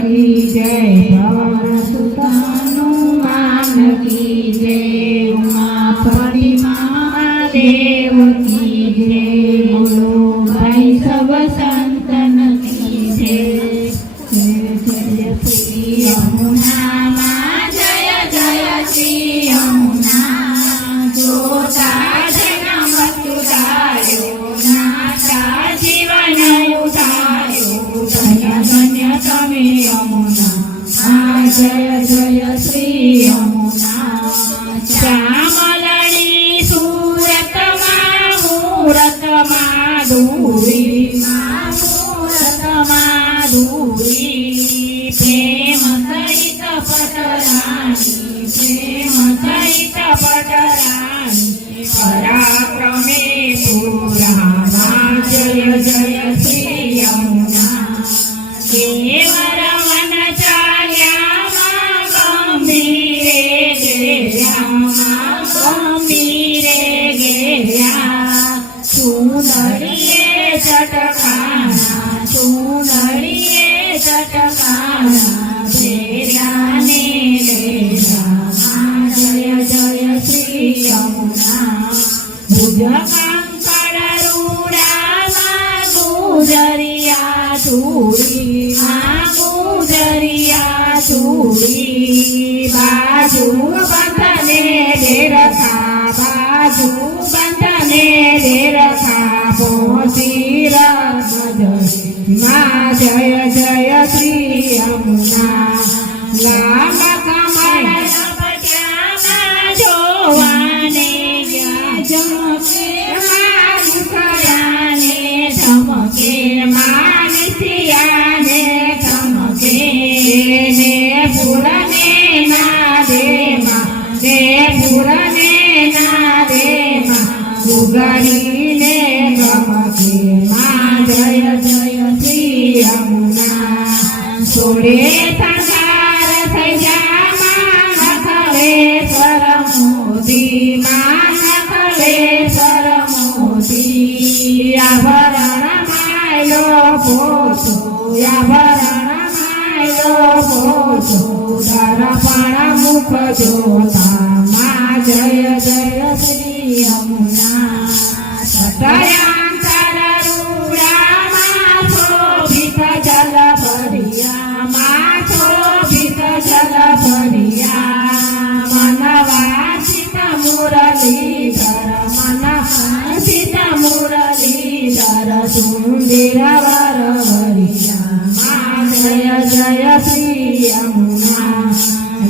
की जय पवन सुत हनुमान की जय उमापति महादेव की जय बोलो भाई सब संतन की जय जय जय श्री यमुना माँ जय जय श्री यमुना जोता जन्म तुदायो नाता जीवन उदायो धन्य धन्य तमे यमुना जय जय श्री यमुना श्यामलणी सूरत मूरत माधुरी मूरत माधुरी प्रेम सहित पटरानी प्रेम सहित पटरानी पराक्रमे पुराणा जय जय श्री यमुना केवल चूनड़िए चटकाना बेराने जय जय श्री यमुना भुज कंकड़ रूड़ा गुजरिया चूड़ी बाजू बंधने दे रखा बाजू बंधने दे रखा पोतीर माँ जय जय श्री यमुना लाल कमल पट्यामा जोवाने झमके मानुखयाने झमके मानसियाने झमके ने पुरने ना दे पुरने ना दे उगरीने गमके माँ जय जय श्री यमुना सोरे संसार थैया माँ नखले सर मोदी माँ नखले सर मोदी आभरण मायलो पोछो आभरण मायलो पोछो दर्पण मुख जोता माँ जय जय श्री यमुना सतयांतर रूड़ा माँ शोभित जल भरिया माँ शोभित जल भरिया मनवासित मुरलीधर मनवासित मुरलीधर सुंदर वर भरिया माँ जय जय श्री यमुना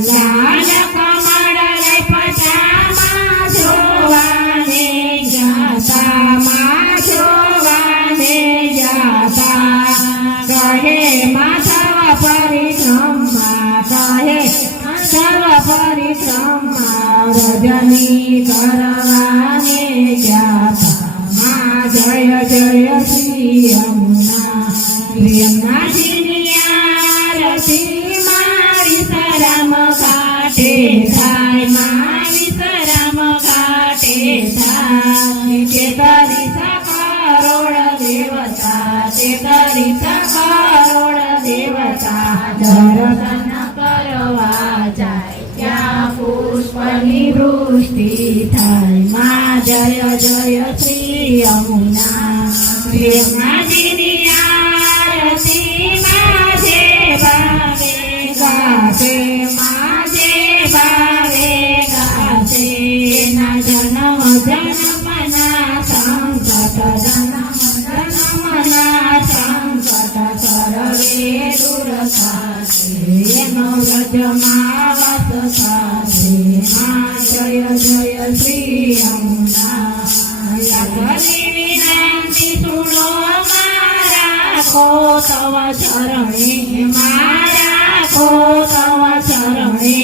लाल कमल पटामा जोवाने जाता माँ जोवाने जाता कहे माधव परिक्रमा कहे माधव परिक्रमा रजनी करवाने जाता माँ जय जय श्री यमुना प्रेमना आरती मारी सरम घाटे थाय मारी सरम घाटे थाय ते तरी करोड़ देवता ते तरी करोड़ देवता दर्शन करवा जाय त्या पुष्पनी वृष्टि थाय माँ जय जय श्री यमुना प्रेमना आरती माझे भावे गाते माझे भावे गाते ना जन्म जन्मना संकट जन्मना संकट सर्वे दूर साथे नवरज मावत साथे माँ जय जय श्री यमुना कली विनंती सुनो को तव चरणे मारा को तव चरणे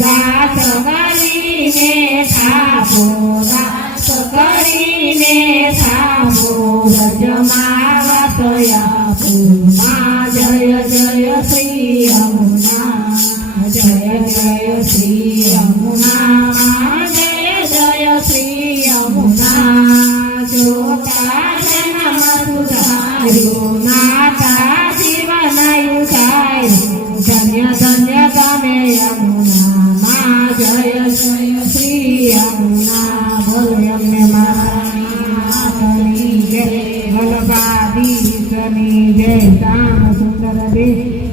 दास गरीने थापो दास गरीने थापो रज मावतयापो माँ जय जय श्री यमुना जय जय श्री यमुना माँ जय जय श्री यमुना जोता जन्म तुझा नाता जीवन युगाय દ્વારકાધીશની જય શ્યામ સુંદર દેશ